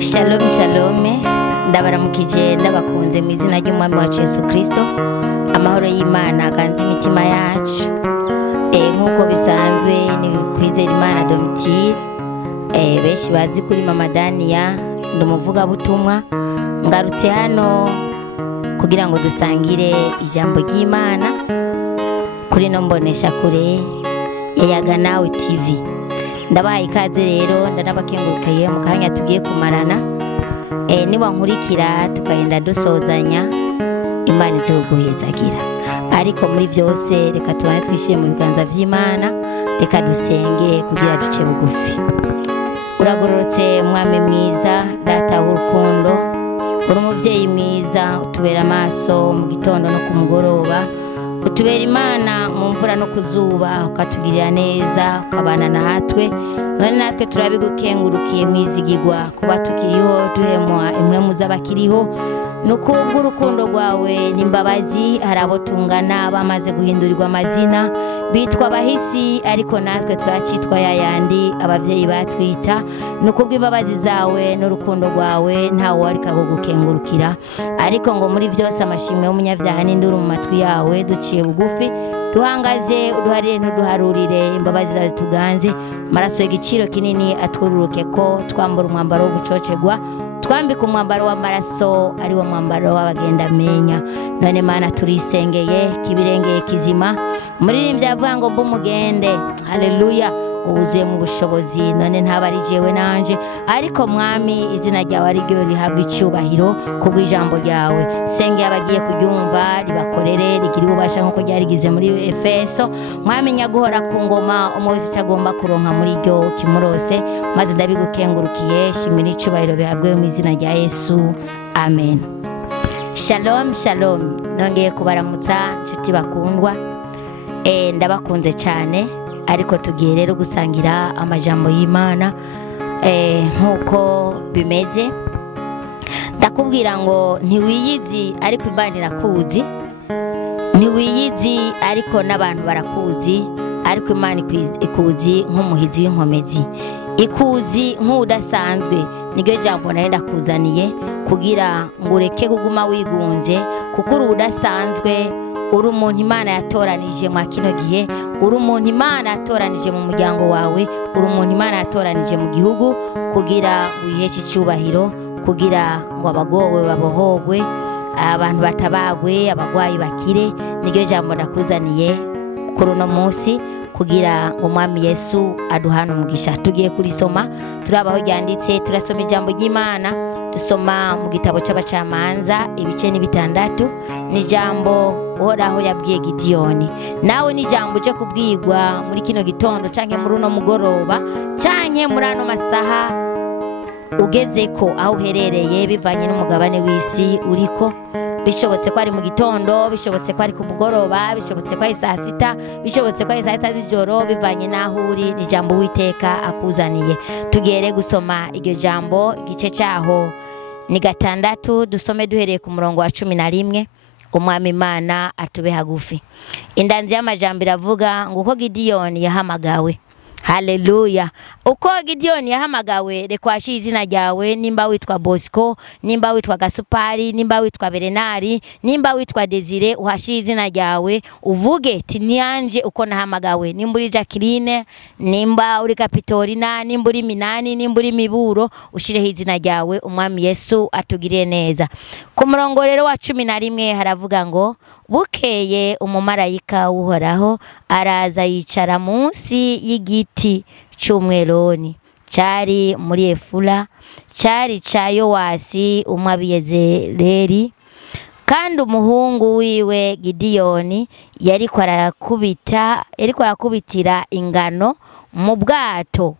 Shalom shalom ndabaramukije ndabakunze mu izina ry'umwami wacu Yesu Kristo amahoro y'Imana kanze imitima yacu nkuko bisanzwe ni kwizera Imana Domitille beshi bazi kuri Mama Dania ndumuvuga butumwa ngarutse hano kugira ngo dusangire ijambo ry'Imana kuri no mbonesha kure Yaga Nawe TV. Ndabaye ikaze rero ndanabakengurukiye mu kanya tugiye kumarana niba nkurikira tukagenda dusozanya Imana izoguhezagira, ariko muri byose reka tubane twishire mu biganza by'Imana, reka dusenge kugira duce bugufi. Uragororotse mwami mwiza, data w'urukundo, uri umuvyeyi mwiza, utubera amaso mu gitondo no ku mugoroba, utubera Imana mu mvura no kuzuba, ukatugirira neza, ukabana natwe. None natwe turabigukengurukiye mwizigirwa kuba tukiriho duhemwa impwemu z'abakiriho, nukubwo urukundo rwawe n'imbabazi. Harabo tungana bamaze guhindurirwa amazina bitwa abahisi, ariko natwe turacitwa yayandi abavyeyi batwita. Nukubwo imbabazi zawe n'urukundo rwawe ntawe warika kugukengurukira, ariko ngo muri byose amashimwe y'umunyabyaha n'induru mu matwi yawe duciye bugufi duhangaze uduharire ntuduharurire. Imbabazi zawe tuganze, maraso y'igiciro kinini atwururuke ko twambura umwambaro wo gucocegwa, twambika umwambaro w'amaraso ari wo mwambaro w'abagenda menya. None Mana turisengeye kibirengeye kizima, muririmbyi avuga ngo mbumugende. Haleluya, ubuzuye mu bushobozi. None ntabari jewe nanje, ariko mwami izina ryawe ari ryo rihabwa icyubahiro kubw'ijambo ryawe. Senge abagiye kuryumva ribakorere, rigira ububasha nkuko ryarigize muri Efeso. Mwami nyaguhora ku ngoma, umwese cyagomba kuronka muri ryo kimurose, maze ndabigukengurukiye. Shimwe n'icubahiro bihabwe mu izina rya Yesu, amen. Shalom shalom, nongeye kubaramutsa nshuti bakundwa, ndabakunze cyane, ariko tugiye rero gusangira amajambo y'Imana nkuko bimeze. Ndakubwira ngo ntiwiyizi ariko Imana irakuzi, ntiwiyizi ariko n'abantu barakuzi, ariko Imana ikuzi nk'umuhizi w'inkomezi, ikuzi nk'udasanzwe. Niryo jambo nayo ndakuzaniye kugira ngo ureke kuguma wigunze, kuko uri udasanzwe. Uri umuntu Imana yatoranije mwa kino gihe, uri umuntu Imana yatoranije mu muryango wawe, uri umuntu Imana yatoranije mu gihugu kugira wiheshe icyubahiro, kugira ngo abagowe babohogwe, abantu batabagwe, abagwayi bakire. Niryo jambo ndakuzaniye kuri uno munsi kugira ngo Umwami Yesu aduhane umugisha. Tugiye kurisoma, turabaho ryanditse, turasoma ijambo ry'Imana. Dusoma mu gitabo cy'abacamanza ibice ni 6. Ni jambo Uhoraho yabwiye Gidiyoni. Nawe ni jambo uje kubwirwa muri kino gitondo, canke muri uno mugoroba, canke muri ano masaha ugeze ko aho uherereye, bivanye n'umugabane w'isi uriko. Bishobotse ko ari mu gitondo, bishobotse ko ari ku mugoroba, bishobotse ko ari saa 6, bishobotse ko ari saa 6 z'ijoro, bivanye naho uri. Ni jambo Uwiteka akuzaniye. Tugere gusoma iryo jambo, igice cyaho ni 6. Dusome duhereye ku murongo wa 11. Umwami Imana atube hagufi. Indanzi y'amajambo iravuga ngo uko Gidiyoni yahamagawe. Haleluya. Uko Gidiyoni yahamagawe, rekwashi izina ryawe. Nimba witwa Bosco, nimba witwa Gasupari, nimba witwa Berenari, nimba witwa Desire, uhashi izina ryawe uvuge tiniyanje uko nahamagawe. Nimba uri Jacqueline, nimba uri Kapitorina, nimba uri Minani, nimba uri Miburo, ushireho izina ryawe. Umwami Yesu atugiriye neza. Ku murongo rero wa 11 haravuga ngo bukeye umumarayika w'Uhoraho araza yicara munsi y'igiti cy'umweroni cyari muri Efura, cyari cya Yowasi umwabiyezereri. Kandi umuhungu wiwe Gidiyoni yariko arakubitira ingano mu bwato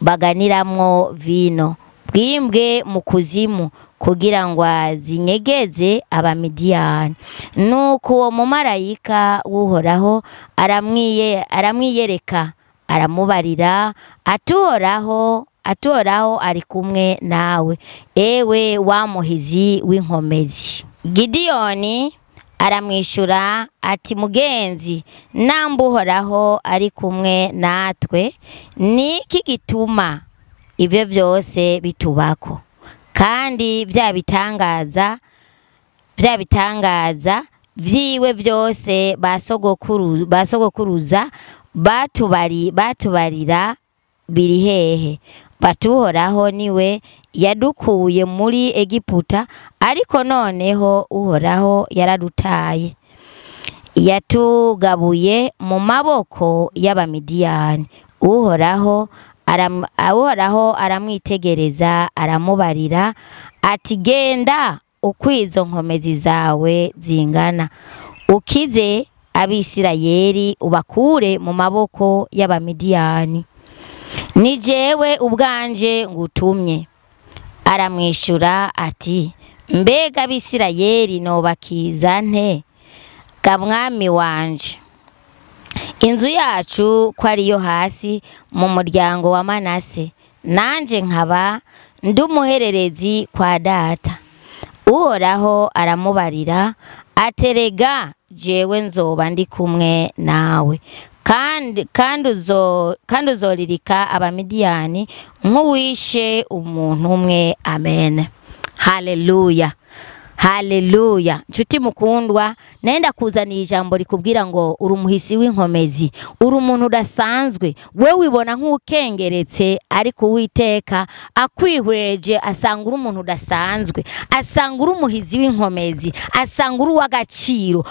baganiramwo vino bwimbwe mu kuzimu kugira ngo zinyegeze abamidiyani. Nuko uwo mumarayika w'Uhoraho aramwiyereka aramubarira atuhoraho ari kumwe nawe, ewe wa muhizi w'inkomezi. Gidiyoni aramwishura ati mugenzi, namba Uhoraho ari kumwe natwe, niki gituma ibyo byose bitubako? Kandi bya bitangaza vyiwe byose basogokuruza batubarira biri hehe? Batuhoraho niwe yadukuye muri Egiputa, ariko noneho Uhoraho yaradutaye, yatugabuye mu maboko y'abamidiyani. Uhoraho aramwitegereza aramubarira ati genda uko izo nkomezi zawe zingana, ukize Abisirayeli ubakure mu maboko y'abamidiyani. Ni jewe ubwanje ngutumye. Aramwishura ati mbega Abisirayeli nobakiza nte ga mwami wanje? Inzu yacu ko ariyo hasi mu muryango wa Manase, nanje nkaba ndumuhererezi kwa data. Uhoraho aramubarira aterega jewe nzoba ndi kumwe nawe, kandi uzoririka abamidiyani nk'uwishe umuntu umwe. Amen. Haleluya. Haleluya. Nshuti mukundwa, nenda kuzana ijambo rikubwira ngo uri umuhisi w'inkomezi, uri umuntu udasanzwe. We wibona nk'ukengeretse, ariko Uwiteka akwihweje asanga uri umuntu udasanzwe, asanga uri umuhizi w'inkomezi, asanga uri w'agaciro,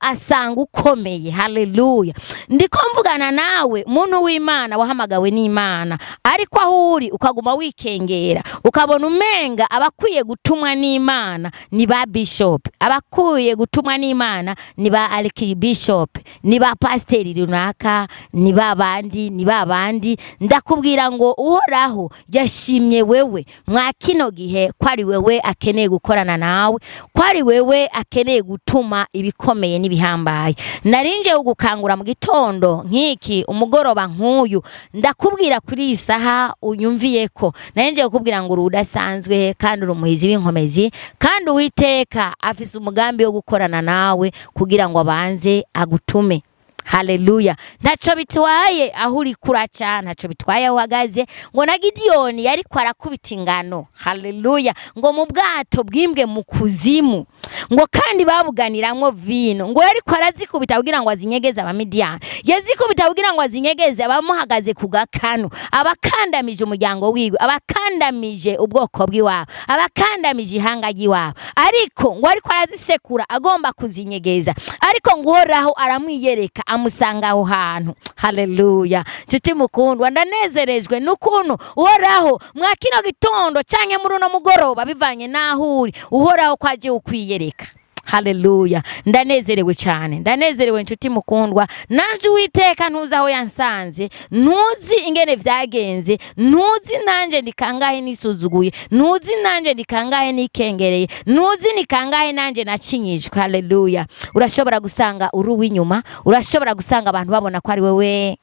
asanga ukomeye. Haleluya. Ndiko mvugana nawe muntu w'Imana wahamagawe n'Imana, ariko aho uri ukaguma wikengera, ukabona umenga abakwiye gutumwa n'Imana ni ba bishop, abakuye gutumwa n'Imana ni ba archbishop, ni ba pasiteri runaka, ni ba bandi. Ndakubwira ngo Uhoraho yashimye wewe mwa kino gihe, ko ari wewe akeneye gukorana nawe, ko ari wewe akeneye gutuma ibikomeye n'ibihambaye. Narinje ugukangura mu gitondo nk'iki, umugoroba nk'uyu, ndakubwira kuri iyi saha unyumviyeko. Narinje kukubwira ngo udasanzwe kandi uri umuhizi w'inkomezi, kandi Uwiteka afise umugambi wo gukorana nawe kugira ngo abanze agutume. Haleluya. Ntaco bitwaye aho uri kuraca, ntaco bitwaye aho uhagaze. Ngo na Gidiyoni yariko arakubita ingano. Haleluya. Ngo mu bwato bwimbwe mu kuzimu, ngo kandi babuganiramwo vino, ngo yariko arazikubita kugira ngo azinyegeze abamidiyani, yazikubita kugira ngo azinyegeze abamuhagaze ku gakanu, abakandamije umuryango wiwe, abakandamije ubwoko bw'iwabo, abakandamije ihanga ry'iwabo. Ariko ngo ariko arazisekura agomba kuzinyegeza, ariko ngo Uhoraho aramwiyereka amusanga aho hantu. Haleluya. Nshuti mukundwa, ndanezerejwe n'ukuntu Uhoraho mwa kino gitondo canke muri uno mugoroba, bivanye naho uri, Uhoraho kwaje ukwiyereka. Haleluya. Ndanezerewe cyane, ndanezerewe nshuti mukundwa. Nanje Uwiteka ntuzi aho yansanze, ntuzi ingene vyagenze, ntuzi nanje ndikangahe nisuzuguye, ntuzi nanje ndikangahe nikengereye, ntuzi nikangahe nanje nacinyijwe. Haleluya. Urashobora gusanga uri w'inyuma, urashobora gusanga abantu babona ko ari wewe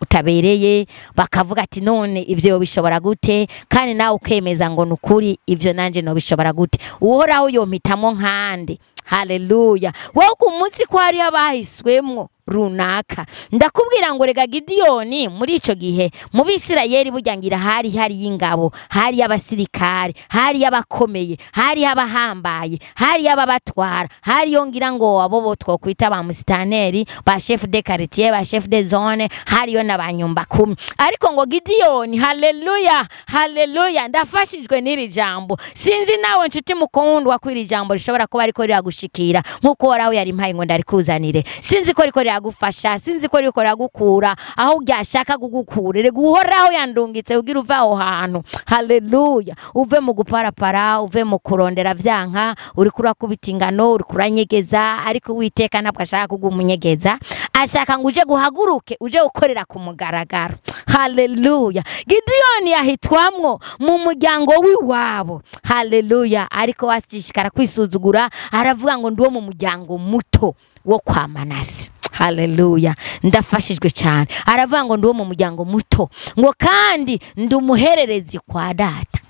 utabereye, bakavuga ati none ivyo bishobora gute, kandi nawe ukemeza ngo nukuri ivyo nanje no bishobora gute. Uhoraho yompitamo nkande. Haleluya. Wowe ku munsi ko hari abahiswemwo runaka, ndakubwira ngo rega Gidiyoni muri ico gihe mu Bisirayeli buryangira hari y'ingabo, hari y'abasirikare, hari y'abakomeye, hari y'abahambaye, hari y'ababatwara, hari yongira ngo abo bo twokwita ba musitanteri, ba chef de quartier, ba chef de zone, hari yo n'abanyumba 10. Ariko ngo Gidiyoni, haleluya, haleluya, ndafashijwe n'iri jambo. Sinzi nawe nshuti mukundwa ko iri jambo rishobora kuba ariko riragushikira nkuko Uhoraho yari mpaye ngo ndarikuzanire. Sinzi ko riko riragufasha sinzi ko riko ragukura aho ryashaka kugukura rega uhoraho yandungitse ugira uva aho hantu haleluya uve mu guparapara uve mu kurondera vyanka uri kurakubita ingano uri kuranyegeza ariko Uwiteka ntabwo ashaka kugumunyegeza ashaka ngo uje guhaguruke uje gukorera ku mugaragaro haleluya Gideon yahitwamwo mu muryango w'iwabo haleluya ariko washishikara kwisuzugura aravuga ngo ndiwo mu muryango muto wo kwa Manase haleluya ndafashijwe cyane aravuga ngo ndiwo mu muryango muto ngo kandi ndi umuhererezi kwa data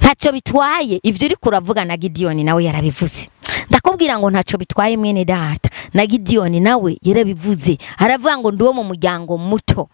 ntacyo bitwaye ivyo uri kuravuga na Gideon nawe yarabivuze ndakubwira ngo ntacyo bitwaye mwene data na Gideon nawe yarabivuze aravuga ngo ndiwo mu muryango muto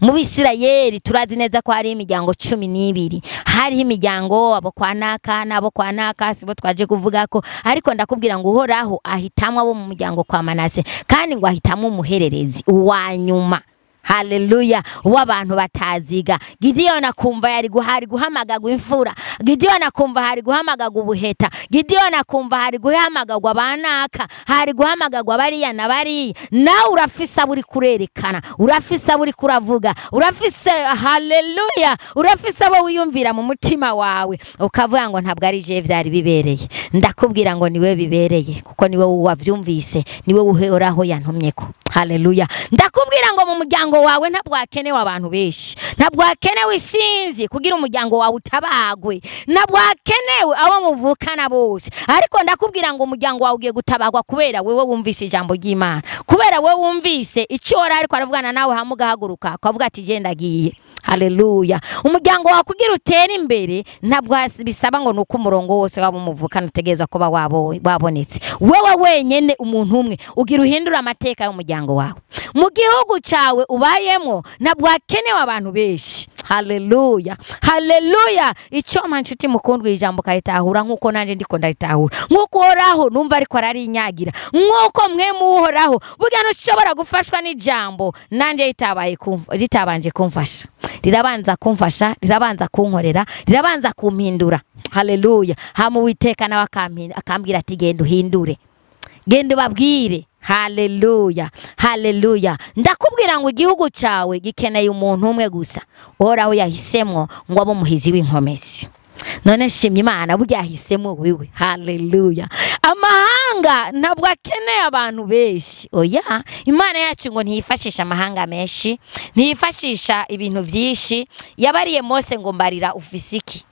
mu Bisirayeli turazi neza ko hari imiryango 12 hari imiryango abo kwa Naka nabo kwa Naka sibo twaje kuvuga ko ariko ndakubwira ngo uhoraho ahitamwa abo mu muryango kwa Manase kandi ngo ahitamwe umuhererezi uwanyuma haleluya w'abantu bataziga Gideon akumva yari guhamagagwa imfura Gideon akumva hari guhamagagwa ubuheta Gideon akumva hari guhamagagwa abanaka hari guhamagagwa bariya na bari nawe urafisa buri kurerekana urafisa buri kuravuga urafise haleluya urafisa abo wiyumvira mu mutima wawe ukavuga ngo ntabwo ari je vyari bibereye ndakubwira ngo niwe bibereye kuko niwe wavyumvise niwe uhoraho yantumyeko haleluya ndakubwira ngo mu muryango wawe ntabwo hakenewe abantu benshi ntabwo hakenewe isinzi kugira umuryango wawe utabagwe ntabwo hakenewe abo muvukana bose ariko ndakubwira ngo umuryango wawe ugiye gutabagwa kubera wewe wumvise ijambo ry'Imana kubera wewe wumvise icyo ariko aravugana nawe hamugahaguruka akavuga ati je ndagiye haleluya umuryango wawe kugira utera imbere ntabwo bisaba ngo nuko umurongo wose waba umuvukana utegezwa kuba wabonetse wewe wenyene umuntu umwe ugira uhindura amateka y'umuryango wawe mu gihugu cyawe ubayemo ntabwo hakenewe abantu benshi haleluya haleluya icyo nshuti mukundwa ijambo kayitahura nkuko nanje ndiko ndayitahura nkuko uhoraho numva ariko ararinyagira nkuko mwe muhoraho burya ntushobora gufashwa n'ijambo nanje ritabanje kumfasha rirabanza kumfasha rirabanza kunkorera rirabanza kumpindura haleluya hamu Uwiteka nawe akambwira ati genda uhindure genda babwire haleluya haleluya ndakubwira ngo igihugu cyawe gikeneye umuntu umwe gusa uhoraho yahisemo ngo abo muhizi w'inkomezi none shimye Imana burya yahisemo wewe haleluya amahanga ntabwo akeneye abantu benshi oya Imana yacu ngo ntiyifashisha amahanga menshi ntiyifashisha ibintu byinshi yabariye Mose ngo mbarira ufisiki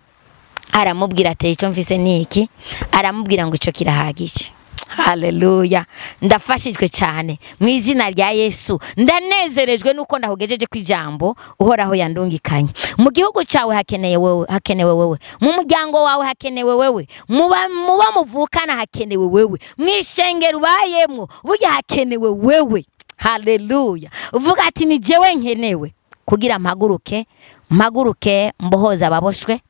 aramubwira ati icyo mfise niki aramubwira ngo ico kirahagije haleluya ndafashijwe cyane mu izina rya Yesu ndanezerejwe nuko ndahugejeje kwijambo uhoraho yandungikanye mu gihugu cyawe hakenewe wewe mu muryango wawe hakenewe wewe muba muvukana hakenewe wewe mwishengero ubayemwo burya hakenewe wewe haleluya uvuga ati ni jewe nkenewe kugira mpaguruke mbohoza ababoshwe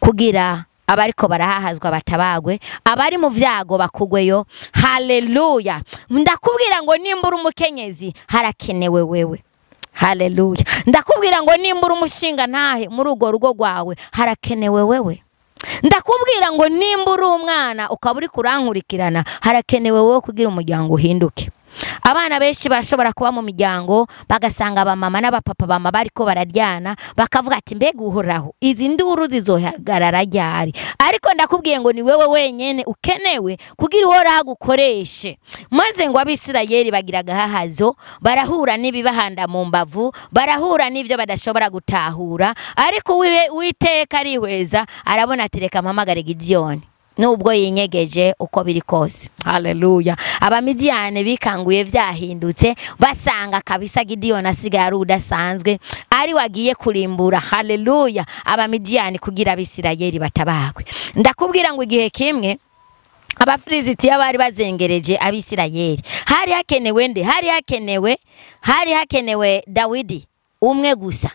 kugira abariko barahahazwa batabagwe abari mu vyago bakugweyo haleluya ndakubwira ngo nimbura umukenyezi harakenewe wewe haleluya ndakubwira ngo nimbura umushinga ntahe muri ugo rugo rwawe harakenewe wewe ndakubwira ngo nimbura umwana ukaburi kurankurikirana harakenewe wewe kugira umuryango uhinduke abana benshi barashobora kuba mu miryango bagasanga abamama n'abapapa bama bariko bararyana bakavuga ati mbega uhoraho izi nduru zizohagarara ryari ariko ndakubwiye ngo ni wewe wenyene ukenewe kugira uhoraho gukoreshe maze ngo Abisirayeli bagira gahahazo barahura n'ibibahanda mu mbavu barahura n'ivyo badashobora gutahura ariko Uwiteka arihweza arabona ati reka mpamagare Gideon nubwo yinyegeje uko biri kose haleluya abamidiyane bikanguye vyahindutse basanga kabisa Gideon asigaye ari udasanzwe ari wagiye kurimbura haleluya abamidiyane kugira Abisirayeli batabagwe ndakubwira ngo igihe kimwe Abafilisitiya bari bazengereje Abisirayeli hari hakenewe nde hari hakenewe Dawidi umwe gusa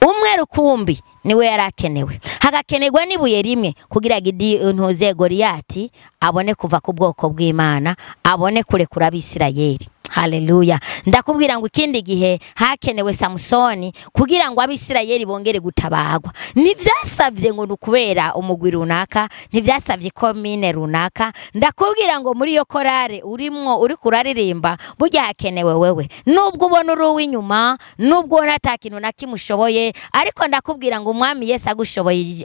umwe rukumbi niwe yarakenewe hagakenerwa nibuye rimwe kugira Gideon Goliyati abone kuva ku bwoko bw'Imana abone kurekura Abisirayeli Haleluya. Ndakubwira ngo ikindi gihe hakenewe Samusoni kugira ngo Abisirayeli bongere gutabagwa. Ntivyasavye ngo nukubera umugwi runaka, ntivyasavye komine runaka. Ndakubwira ngo muri yo korale urimwo uri kuraririmba burya hakenewe wewe. Nubwo ubona uri uw'inyuma, nubwo ubona atakintu nakimushoboye, ariko ndakubwira ngo umwami Yesu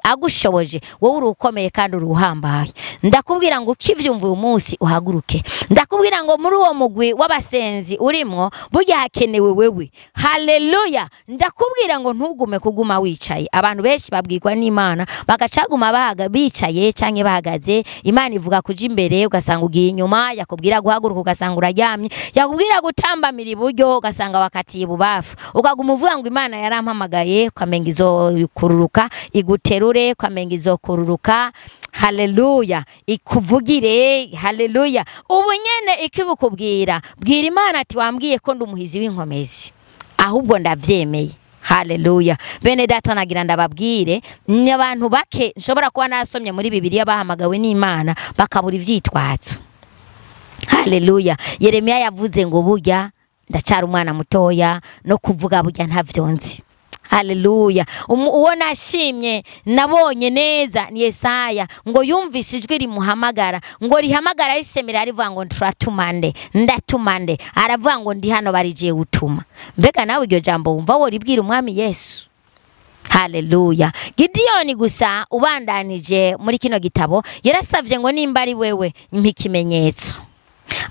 agushoboje wowe uri ukomeye kandi uri uhambaye. Ndakubwira ngo ukivyumva uyu munsi uhaguruke. Ndakubwira ngo muri uwo mugwi w'abasenzi urimwo burya hakenewe wewe. Haleluya. Ndakubwira ngo ntugume kuguma wicaye. Abantu benshi babwirwa n'Imana bagacaguma bicaye canke bahagaze. Imana ivuga kuja imbere ugasanga ugiye inyuma, yakubwira guhaguruka ugasanga uraryamye, yakubwira gutambamira iburyo ugasanga wakatiye bubafu. Ukaguma uvuga ngo Imana yarampamagaye, kwamenga izokururuka iguterure, kwamenga izokururuka. Haleluya. Ikuvugire. Haleluya. Ubu nyene ikibukubwira, bwira Imana ati wambwiye ko ndumuhizi w'inkomezi, ahubwo ndavyemeye. Haleluya. Bene data nagira ndababwire, ni abantu bake nshobora kuba nasomye muri Bibiliya bahamagawe n'Imana bakabura ivyitwazo. Haleluya. Yeremiya yavuze ngo burya ndacyari umwana mutoya no kuvuga burya ntavyonzi. Haleluya. Uwo nashimye nabonye neza ni Yesaya, ngo yumvise ijwi rimuhamagara, ngo rihamagara risemera rivuga ngo turatumande, ndatumande. Aravuga ngo ndi hano barigiye gutuma. Mbega nawe iryo jambo wumva wo ribwira umwami Yesu? Haleluya. Gideyoni gusa ubandanije muri kino gitabo yarasavye ngo nimba ari wewe impikimenyetso.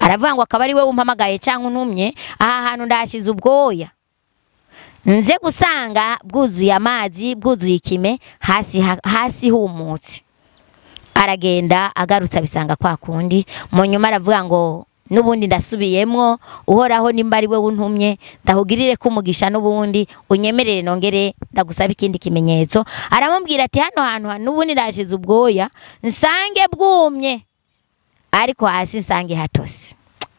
Aravuga ngo akaba ari wewe umpamagaye cyangwa untumye, aha hantu ndashize ubwoya, nze gusanga bwuzuye amazi, bwuzuye ikime, hasi humutse. Aragenda agarutse abisanga kwa kundi. Mu nyuma aravuga ngo nubundi ndasubiyemwo, uhoraho nimba ari we untumye ndahugirire ko umugisha, nubundi unyemerere nongere ndagusaba ikindi kimenyetso. Aramubwira ati hano hantu nubundi ndashize ubwoya, nsange bwumye ariko hasi nsange hatose.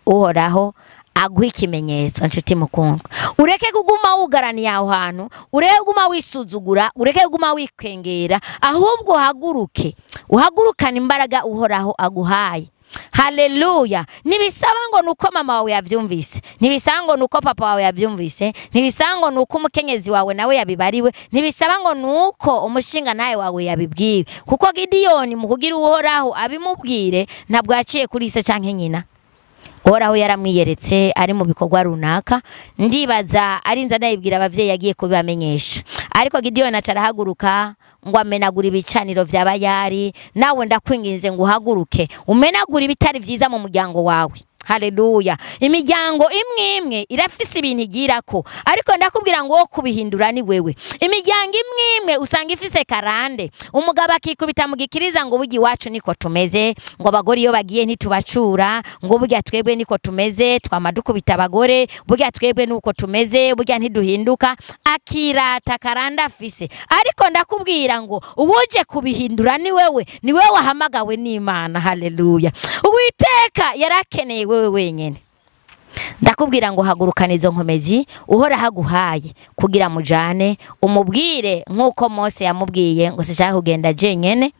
Uhoraho aguha ikimenyetso nshuti mukundwa. Ureke kuguma wugaraniye aho hantu, ureke kuguma wisuzugura, ureke kuguma wikwengera, ahubwo haguruke, uhagurukana imbaraga uhoraho aguhaye. Haleluya. Nibisaba ngo nuko mama wawe yavyumvise, nibisaba ngo nuko papa wawe yavyumvise, nibisaba ngo nuko umukenyezi wawe nawe yabibariwe, nibisaba ngo nuko umushinga nawe wawe yabibwiwe. Kuko Gideyoni mu kugira uhoraho abimubwire ntabwo yaciye kuri se canke nyina. Uhoraho yaramwiyeretse ari mu bikorwa runaka, ndibaza arinza ndayibwira abavyeyi yagiye kubamenyesha. Ariko Gideyoni acarahaguruka ngo amenagura ibicaniro vy'abayari. Nawe ndakwinginze ngo uhaguruke umenagura ibitari vyiza mu muryango wawe. Haleluya. Imiryango imwe imwe irafise ibintu igirako, ariko ndakubwira ngo wo kubihindura ni wewe. Imiryango imwe imwe usanga ifise karande, umugabo akikubita mu gikiriza ngo bugi wacu niko tumeze, ngo abagore iyo bagiye ntitubacura, ngo burya twebwe niko tumeze, twamadukubita abagore, burya twebwe nuko tumeze, burya ntiduhinduka. Akirata karanda afise. Ariko ndakubwira ngo ubuje kubihindura ni wewe, ni wewe wahamagawe n'Imana. Haleluya. Uwiteka yarakeneye wewe wenyene. Ndakubwira ngo hagurukana izo nkomezi uhora haguhaye kugira mujane, umubwire nkuko Mose yamubwiye ngo sishaka kugenda jenyene,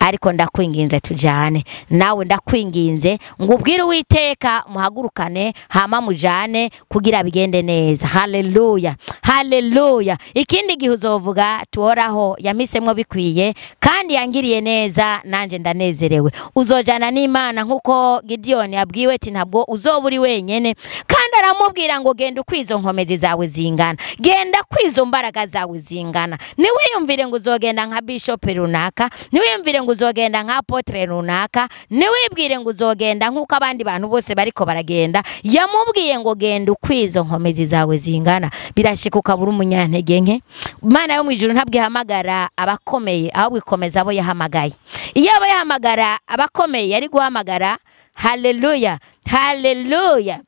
ariko ndakwinginze tujane. Nawe ndakwinginze ngo ubwire Uwiteka muhagurukane hama mujane kugira bigende neza. Haleluya. Haleluya. Ikindi gihe uzovuga tuhoraho yamisemwo bikwiye kandi yangiriye neza, nanje ndanezerewe. Uzojana n'Imana nkuko Gideyoni yabwiwe ati ntabwo uzoburi wenyene, kandi aramubwira ngo genda ukwizo nkomezi zawe zingana, genda kwizo mbaraga zawe zingana. Niwiyumvire ngo uzogenda nka bishop runaka, niwiyumvire ngo uzogenda nka apotre runaka, niwibwire ngo uzogenda nkuko abandi bantu bose bariko baragenda. Yamubwiye ngo genda ukwizo nkomezi zawe zingana. Birashika ukabura umunyantege nke. Imana yo mu ijuru ntabwo ihamagara abakomeye, ahubwo ikomeza abo yahamagaye. Iyo abo yahamagara abakomeye yari guhamagara, haleluya, haleluya,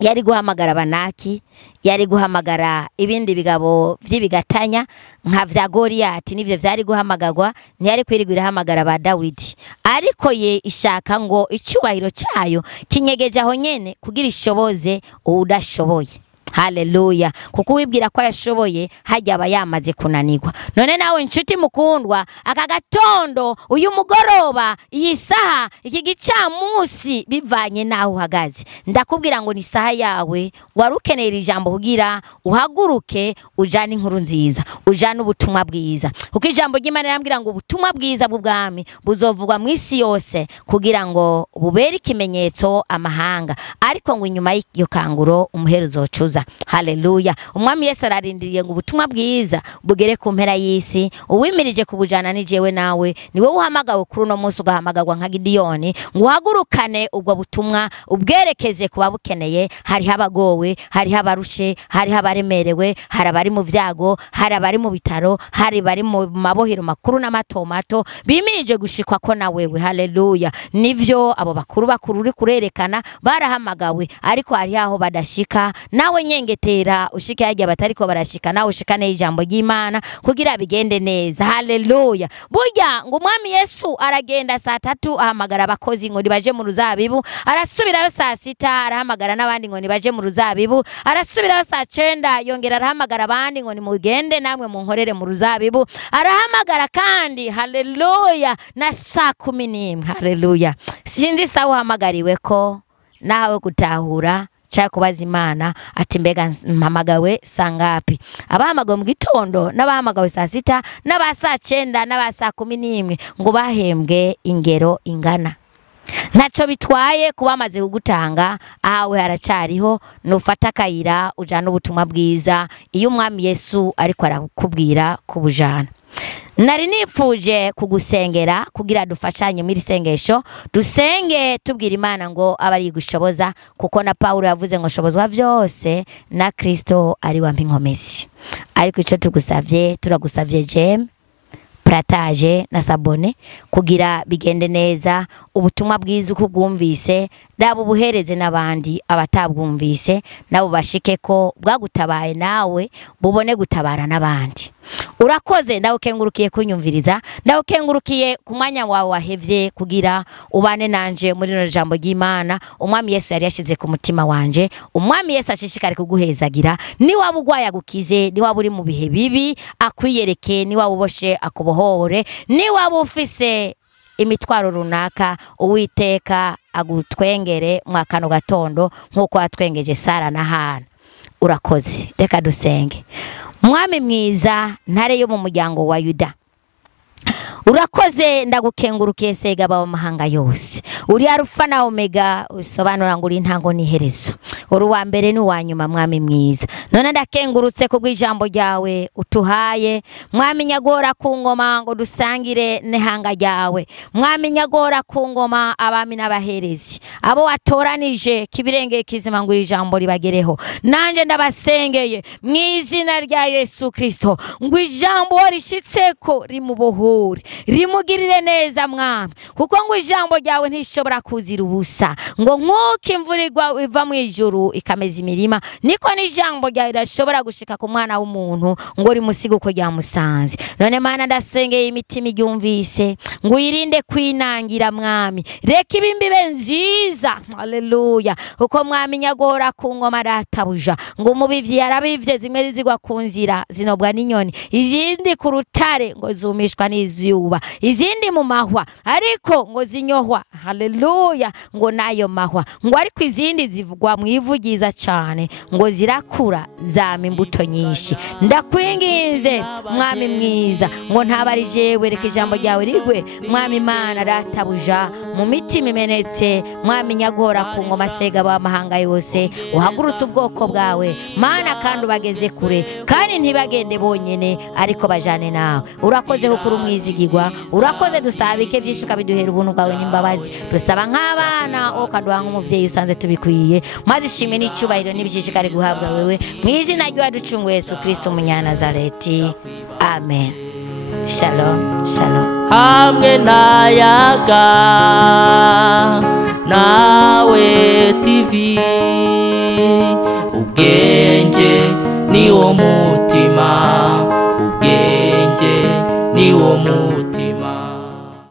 yari guhamagara Banaki, yari guhamagara ibindi bigabo vy'ibigatanya nka vya Goliyati, nivyo vyari guhamagagwa, ntiyari kwirigura hamagara ba Dawidi. Ariko ye ishaka ngo icyubahiro cyayo kinyegeje aho nyene kugira ishoboze udashoboye. haleluya. kuko wibwira ko yashoboye hajya aba yamaze kunanirwa. None nawe nshuti mukundwa, aka gatondo, uyu mugoroba, iyi saha, iki gicamunsi, bivanye naho uhagaze, ndakubwira ngo ni saha yawe wari ukeneye ijambo kugira uhaguruke ujane inkuru nziza, ujane ubutumwa bwiza. kuko ijambo ry'Imana rirambwira ngo ubutumwa bwiza bw'ubwami buzovugwa mu isi yose kugira ngo bubere ikimenyetso amahanga, ariko ngo inyuma y'iyo kanguro umuhero uzocuza. Haleluya. Umwami Yesu ararindiriye ngo ubutumwa bwiza bugere ku mpera y'isi. Uwimirije kubujana ni jewe nawe, ni wowe uhamagawe kuri uno munsi, ugahamagarwa nka Gidiyoni ngo uhagurukane ubwo butumwa ubwerekeze kuba bukeneye. Hariho abagowe, hariho abarushe, hariho abaremerewe, hari abari mu vyago, hari abari mu bitaro, hari bari mu mabohero makuru n'amato mato, bimirije gushikwa ko na wewe. Haleluya. Nivyo abo bakuru uri kurerekana barahamagawe, ariko hari aho badashika. Nawe nyengetera ushike hajya batariko barashika, nawe ushikane ijambo ry'Imana kugira bigende neza. Haleluya. Burya ngo umwami Yesu aragenda saa 3 ahamagara abakozi ngo nibaje mu ruzabibu, arasubirayo saa 6 arahamagara n'abandi ngo nibaje mu ruzabibu, arasubirayo saa 9 yongera arahamagara abandi ngo nimugende namwe munkorere mu ruzabibu, arahamagara kandi haleluya na saa 11. Haleluya. Sindi sawa uhamagariwe ko nawe gutahura cha kubaza Imana ati mbega mpamagawe sangapi? Abahamagawe mu gitondo n'abahamagawe saa 6 n'aba saa 9 n'aba saa 11 ngo bahembwe ingero ingana. Ntaco bitwaye kuba amaze kugutanga, ahawe haracariho nufata akayira ujana ubutumwa bwiza iyo umwami Yesu ariko arakubwira kubujana. Nari nifuje kugusengera kugira dufashanye muri sengesho, dusenge tubwira Imana ngo abari gushoboza, kuko na Paulo yavuze ngo shobozwa byose na Kristo ari wa mpinkomezi. Ariko ico tugusavye, turagusavye Jem partage na sabone kugira bigende neza, ubutumwa bwiza uko bwumvise dabo buhereze n'abandi abatabwumvise, nabo bashike ko bwagutabaye nawe bubone gutabara n'abandi. Urakoze, ndawukengurukiye kunyumviriza, ndawukengurukiye ku mwanya wawe wahevye kugira ubane nanje muri no jambo ry'Imana. Umwami Yesu yari yashize ku mutima wanje, umwami Yesu ashishikare kuguhezagira. Ni wabugwaye agukize, ni waburi mu bihe bibi akwiyereke, ni wabuboshe akubohore, ni wabufise imitwaro runaka Uwiteka agutwengere mwakano gatondo nkuko atwengeje Sara na Hana. Urakoze. Reka dusenge. Mwami mwiza, ntare yo mu muryango wa Yuda, urakoze, ndagukengurukiye sega baba mahanga yose. Uri Alpha na Omega, usobanura ngo uri intango n'iherezo, uri wa mbere ni wa nyuma. Mwami mwiza, none ndakengurutse kubw'ijambo ryawe utuhaye. Mwami nyagora ku ngoma ngo dusangire nehanga ryawe. Mwami nyagora ku ngoma abami n'abaherezi, abo watoranije kibirenge kizima ngo ijambo ribagereho. Nanje ndabasengeye mu izina rya Yesu Kristo ngo ijambo rishitseko rimubohore, rimugirire neza Mwami, kuko ngo ijambo ryawe ntishobora kuzira ubusa. Ngo nkuko imvura iva mu ijuru ikameza imirima, niko n'ijambo ryawe rirashobora gushika ku mwana w'umuntu ngo rimusiga uko ryamusanze. None Mana ndasengeye imitima iryumvise ngo uyirinde kwinangira Mwami, reka ibimbibe nziza. Haleluya. Kuko Mwami nyagora ku ngoma databuja ngo umubivyi yarabivye, zimwe zigwa ku nzira zinobwa n'inyoni, izindi ku rutare ngo zumishwa n'izuba, izindi mu mahwa ariko ngo zinyohwa. Haleluya. Ngo nayo mahwa ngo ariko izindi zivugwa mu ivu ryiza cyane ngo zirakura zama imbuto nyinshi. Ndakwinginze Mwami mwiza ngo ntabari jewe, reka ijambo ryawe rigwe Mwami Imana databuja mu mitima imenetse. Mwami nyagora ku ngoma sega b'amahanga yose, uhagurutse ubwoko bwawe Mana kandi ubageze kure, kandi ntibagende bonyene ariko bajane nawe. Urakoze kuko uri umwizigirwa, urakoze. Dusabike byinshi ukabiduhera ubuntu bwawe n'imbabazi, dusaba nk'abana ukaduha nk'umuvyeyi usanze tubikwiye, maze ishimwe n'icyubahiro n'ibishishikari guhabwa wewe mu izina ry'uwaducunguye Yesu Kristo umunyanazareti. Amen. Shalom, shalom. Hamwe nayaga nawe TV, ubwenge ni wo mutima, ubwenge ni wo mutima.